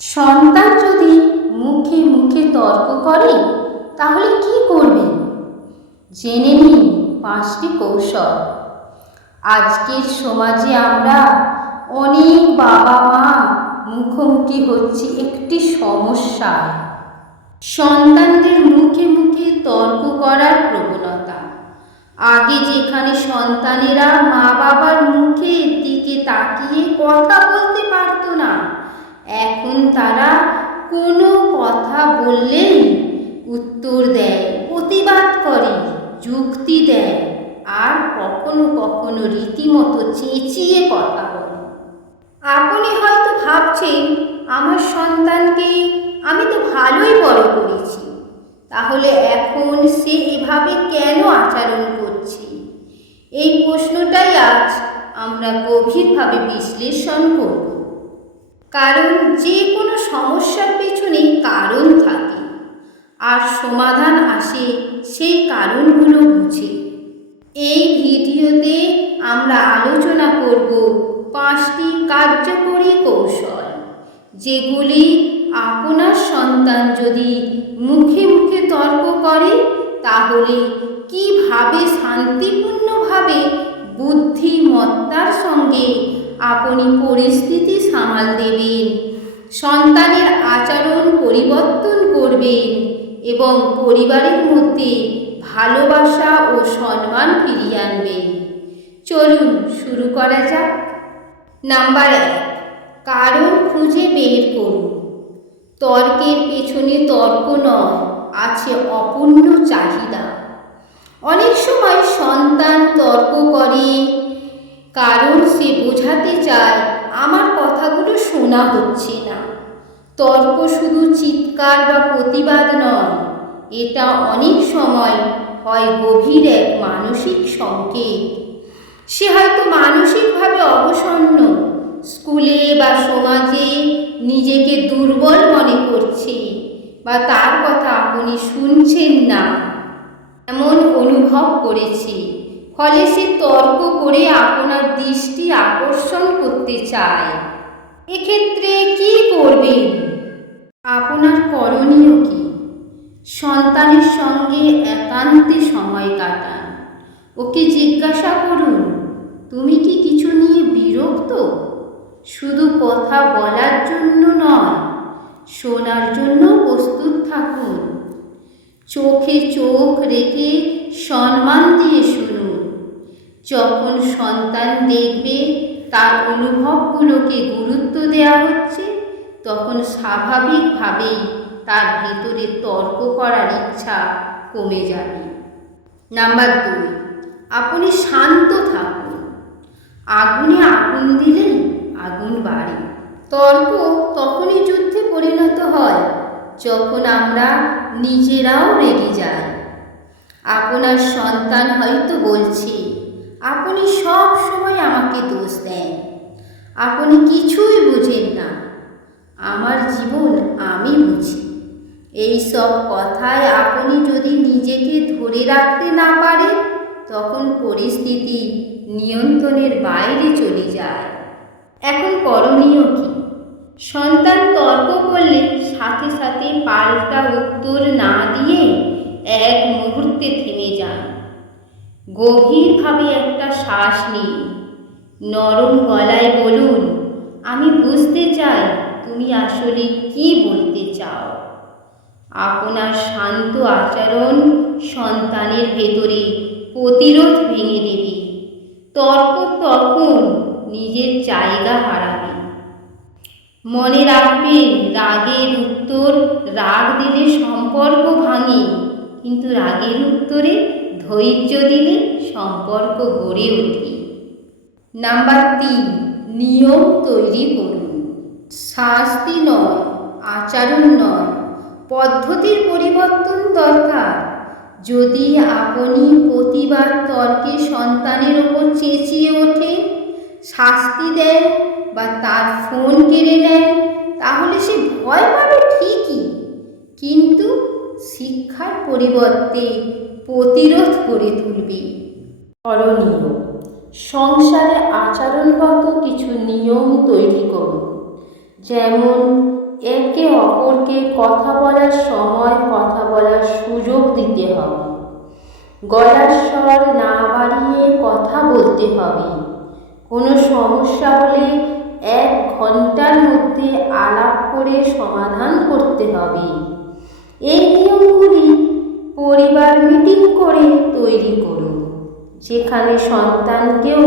সন্তান যদি মুখে মুখে তর্ক করে, তাহলে কি করবেন জেনে নিন পাঁচটি কৌশল। আজকের সমাজে আমরা অনেক বাবা মা মুখোমুখি হচ্ছে একটি সমস্যা সন্তানদের মুখে মুখে তর্ক করার প্রবণতা। আগে যেখানে সন্তানেরা মা বাবার মুখে দিকে তাকিয়ে কথা বলতে পারতো না এখন তারা কোনো কথা বললেই উত্তর দেয়, প্রতিবাদ করে, যুক্তি দেয়, আর কখনো কখনো রীতিমতো চেঁচিয়ে কথা বলে। আপনি হয়তো ভাবছেন, আমার সন্তানকে আমি তো ভালোই বড় করেছি। তাহলে এখন সে এভাবে কেন আচরণ করছে? এই প্রশ্নটাই আজ আমরা গভীরভাবে বিশ্লেষণ করব। কারণ যে কোনো সমস্যার পেছনে কারণ থাকে। আর সমাধান আসে সেই কারণগুলো বুঝে। এই ভিডিওতে আমরা আলোচনা করব পাঁচটি কার্যকরী কৌশল, যেগুলি আপনার সন্তান যদি মুখে মুখে তর্ক করে, তাহলে কীভাবে শান্তিপূর্ণভাবে বুদ্ধিমত্তার সঙ্গে আপনি পরিস্থিতি সামাল দেবেন। সন্তানের আচরণ পরিবর্তন করবেন এবং পরিবারের মধ্যে ভালোবাসা ও সম্মান ফিরিয়ে আনবেন। চলুন শুরু করা যাক। নাম্বার এক, কারণ খুঁজে বের করুন। তর্কের পেছনে তর্ক নয়, আছে অপূর্ণ চাহিদা। অনেক সময় সন্তান তর্ক করে কারণ সে বোঝাতে চায়, আমার কথাগুলো শোনা হচ্ছে না। তর্ক শুধু চিৎকার বা প্রতিবাদ নয়, এটা অনেক সময় হয় গভীর এক মানসিক সংকেত। সে হয়তো মানসিকভাবে অবসন্ন, স্কুলে বা সমাজে নিজেকে দুর্বল মনে করছে বা তার কথা আপনি শুনছেন না, এমন অনুভব করেছে। ফলে সে তর্ক করে আপনার দৃষ্টি আকর্ষণ করতে চায়। এক্ষেত্রে কি করবেন? আপনার করণীয় কি? সন্তানের সঙ্গে একান্তে সময় কাটান। ওকে জিজ্ঞাসা করুন, তুমি কি কিছু নিয়ে বিরক্ত? শুধু কথা বলার জন্য নয়, শোনার জন্য প্রস্তুত থাকুন। চোখে চোখ রেখে সম্মান দিয়ে শুনুন। যখন সন্তান দেখবে, তার অনুভবগুলোকে গুরুত্ব দেওয়া হচ্ছে, তখন স্বাভাবিকভাবেই তার ভেতরে তর্ক করার ইচ্ছা কমে যাবে। নাম্বার দুই, আপনি শান্ত থাকুন। আগুনে আগুন দিলেন আগুন বাড়ে। তর্ক তখনই যুদ্ধে পরিণত হয়, যখন আমরা নিজেরাও রেগে যাই। আপনার সন্তান হয়তো বলছে আপনি সব সময় আমাকে দোষ দেন। আপনি কিছুই বুঝেন না। আমার জীবন আমি বুঝি এই সব কথায় আপনি যদি নিজেকে ধরে রাখতে না পারেন, তখন পরিস্থিতি নিয়ন্ত্রণের বাইরে চলে যায়। এখন করণীয় কি? সন্তান তর্ক করলে সাথে সাথে পাল্টা উত্তর না দিয়ে এক মুহূর্তে থেমে যান। গভীরভাবে একটা শ্বাস নিন। নরম গলায় বলুন, আমি বুঝতে চাই তুমি আসলে কি বলতে চাও। আপনার শান্ত আচরণ সন্তানের ভেতরে প্রতিরোধ ভেঙে দেবে। তর্ক তখন নিজের জায়গা হারাবে। মনে রাখবেন, রাগের উত্তর রাগ দিলে সম্পর্ক ভাঙে, কিন্তু রাগের উত্তরে ধৈর্য দিলে সম্পর্ক গড়ে ওঠে। নাম্বার তিন, নিয়ম তৈরি করুন। শাস্তি নয়, আচরণ নয়। পদ্ধতির পরিবর্তন দরকার। যদি আপনি প্রতিবার তর্কে সন্তানের ওপর চেঁচিয়ে ওঠে, শাস্তি দেন বা তার ফোন কেড়ে নেন, তাহলে সে ভয় পাবে ঠিকই। কিন্তু শিক্ষার পরিবর্তে প্রতিরোধ করে তুলবে। করণীয়, সংসারে আচরণগত কিছু নিয়ম তৈরি করুন যেমন, একে অপরকে কথা বলার সময় কথা বলার সুযোগ দিতে হবে। গলার স্বর না বাড়িয়ে কথা বলতে হবে। কোনো সমস্যা হলে এক ঘণ্টার মধ্যে আলাপ করে সমাধান করতে হবে। এই নিয়মগুলি পরিবার মিটিং করে তৈরি করুন। যেখানে সন্তানকেও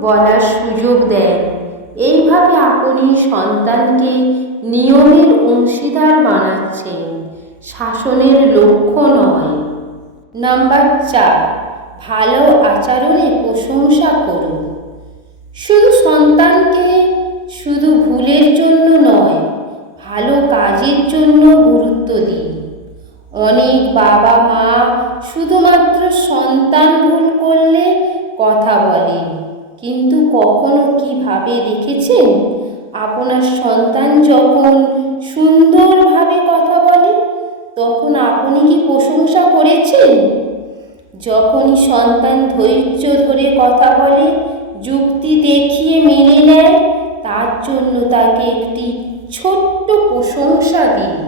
বলার সুযোগ দেয়। এইভাবে আপনি সন্তানকে নিয়মের অংশীদার বানাচ্ছেন। শাসনের লক্ষ্য নয়। নাম্বার চার, ভালো আচরণে প্রশংসা করুন। শুধু সন্তানকে শুধু ভুলের জন্য নয়, ভালো কাজের জন্য গুরুত্ব দিন। অনেক বাবা মা শুধুমাত্র সন্তান ভুল করলে কথা বলে কিন্তু কখনো কীভাবে দেখেছেন? আপনার সন্তান যখন সুন্দরভাবে কথা বলে, তখন আপনি কি প্রশংসা করেছেন? যখনই সন্তান ধৈর্য ধরে কথা বলে, যুক্তি দেখিয়ে মেনে নেয়, তার জন্য তাকে একটি ছোট্ট প্রশংসা দিন।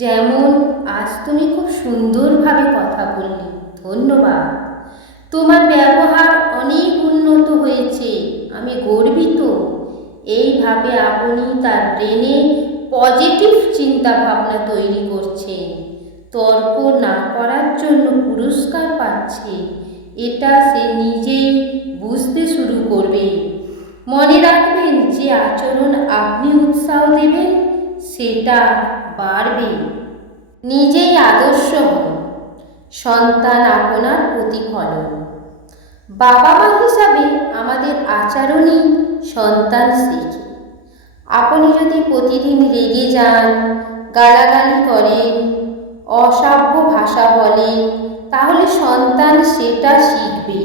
যেমন আজ তুমি খুব সুন্দরভাবে কথা বললে, ধন্যবাদ। তোমার ব্যবহার অনেক উন্নত হয়েছে, আমি গর্বিত। এইভাবে আপনি তার ব্রেনে পজিটিভ চিন্তা ভাবনা তৈরি করছে তর্ক না করার জন্য পুরস্কার পাচ্ছে, এটা সে নিজেই বুঝতে শুরু করবে। মনে রাখবেন যে আচরণ আপনি উৎসাহ দেবেন সেটা বাড়বে। নিজেই আদর্শ সন্তান আপনার প্রতিফলন। বাবা মা হিসাবে আমাদের আচরণই সন্তান শেখে আপনি যদি প্রতিদিন রেগে যান, গালাগালি করেন অসাব্য ভাষা বলেন, তাহলে সন্তান সেটা শিখবে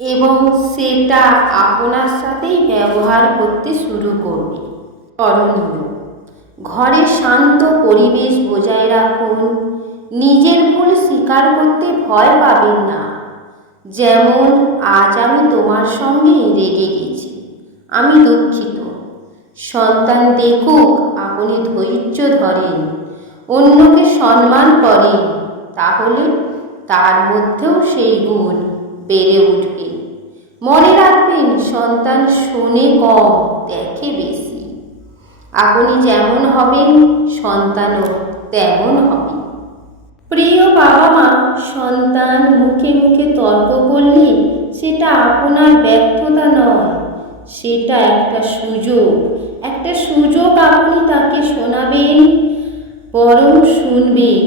এবং সেটা আপনার সাথেই ব্যবহার করতে শুরু করবে। করণীয়। ঘরে শান্ত পরিবেশ বজায় রাখুন। নিজের ভুল স্বীকার করতে ভয় পাবেন না। যেমন, আজ আমি তোমার সঙ্গে রেগে গেছি। আমি দুঃখিত। সন্তান দেখুক, আপনি ধৈর্য ধরেন। অন্যকে সম্মান করেন। তাহলে তার মধ্যেও সেই গুণ বেড়ে উঠবে। মনে রাখবেন, সন্তান শোনে কম, দেখে বেশি। আপনি যেমন হবেন, সন্তানও তেমন হবে। প্রিয় বাবা মা সন্তান মুখে মুখে তর্ক করলে সেটা আপনার ব্যর্থতা নয়। সেটা একটা সুযোগ। একটা সুযোগ আপনি তাকে শোনাবেন বরং শুনবেন।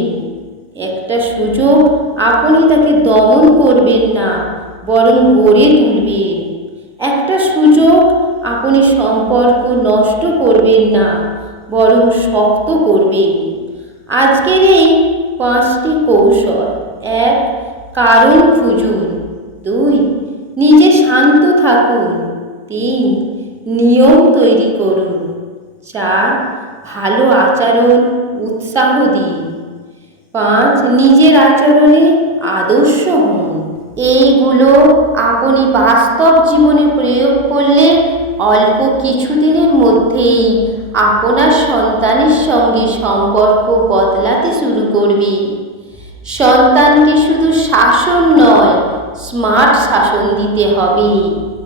একটা সুযোগ আপনি তাকে দমন করবেন না, বরং গড়ে তুলবেন। একটা সুযোগ আপনি সম্পর্ক নষ্ট করবেন না, বরং শক্ত করবেন। আজকের এই পাঁচটি কৌশল। এক, কারণ খুঁজুন। দুই, নিজে শান্ত থাকুন। তিন, নিয়ম তৈরি করুন। চার, ভালো আচরণ, উৎসাহ দিন। পাঁচ, নিজের আচরণে আদর্শ হন। এইগুলো আপনি বাস্তব জীবনে প্রয়োগ করলে অল্প কিছুদিনের মধ্যেই আপনার সন্তানের সঙ্গে সম্পর্ক বদলাতে শুরু করবে। সন্তানকে শুধু শাসন নয়, স্মার্ট শাসন দিতে হবে।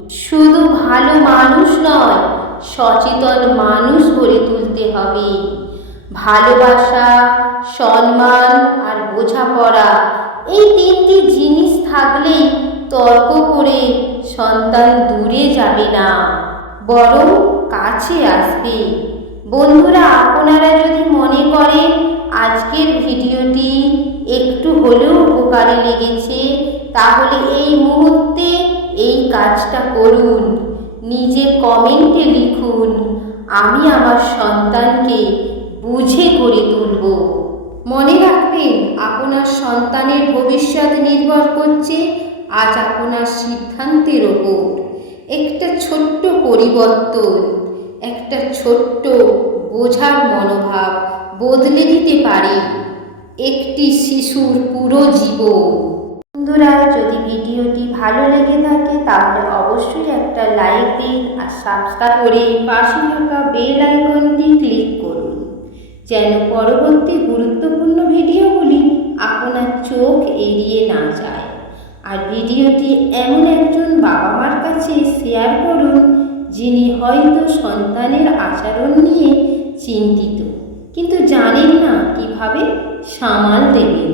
শুধু ভালো মানুষ নয়, সচেতন মানুষ গড়ে তুলতে হবে। ভালোবাসা, সম্মান আর বোঝাপড়া এই তিনটি জিনিস থাকলেই তর্ক করে সন্তান দূরে যাবে না। বরং কাছে আসবে। বন্ধুরা, আপনারা যদি মনে করেন আজকের ভিডিওটি একটু হলেও উপকারে লেগেছে, তাহলে এই মুহূর্তে এই কাজটা করুন। নিজে কমেন্টে লিখুন, আমি আমার সন্তানকে বুঝে করে তুলব। মনে রাখবেন, আপনার সন্তানের ভবিষ্যৎ নির্ভর করছে আজ আপনার সিদ্ধান্তের ওপর। একটা ছোট্ট পরিবর্তন, একটা ছোট্ট বোঝার মনোভাব বদলে দিতে পারে একটি শিশুর পুরো জীবন। বন্ধুরা, যদি ভিডিওটি ভালো লেগে থাকে, তাহলে অবশ্যই একটা লাইক দিন আর সাবস্ক্রাইব করে পাশে থাকা বেল আইকনটি ক্লিক করুন। যেন পরবর্তী গুরুত্বপূর্ণ ভিডিওগুলি আপনার চোখ এড়িয়ে না যায়। আর ভিডিওটি এমন একজন বাবা মার কাছে শেয়ার করুন, যিনি হয়তো সন্তানের আচরণ নিয়ে চিন্তিত। কিন্তু জানেন না কীভাবে সামাল দেবেন।